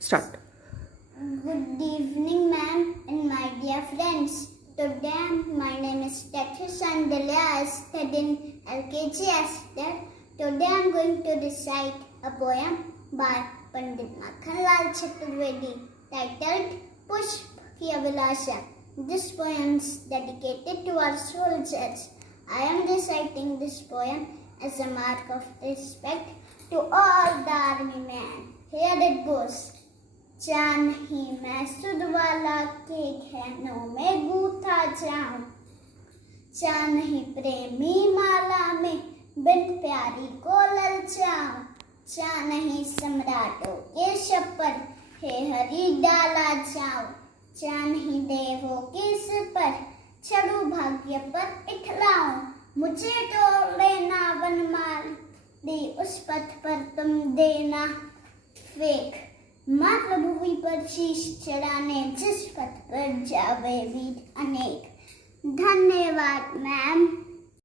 Start. Good evening, ma'am, and my dear friends. Today, my name is Tetris Andalya. I study in LKG Esther. Today, I'm going to recite a poem by Pandit Makhanlal Chaturvedi titled Pushp Ki Abhilasha. This poem is dedicated to our soldiers. I am reciting this poem as a mark of respect to all the army men. Here it goes. जा नहीं मैं सुध वाला के गहनों में गूथा जाऊं, जा नहीं प्रेमी माला में बिन प्यारी को ललचाऊं, जा नहीं सम्राटों के शपर हे हरि डाला जाऊं, जा नहीं देवों के सिर पर चढ़ू भाग्य पर इठलाऊं, मुझे तो लेना वनमाल दे उस पथ पर तुम देना फेंक, मातृभूमि पर शीश चढ़ाने जिस पथ पर जावे वीर अनेक। धन्यवाद मैम।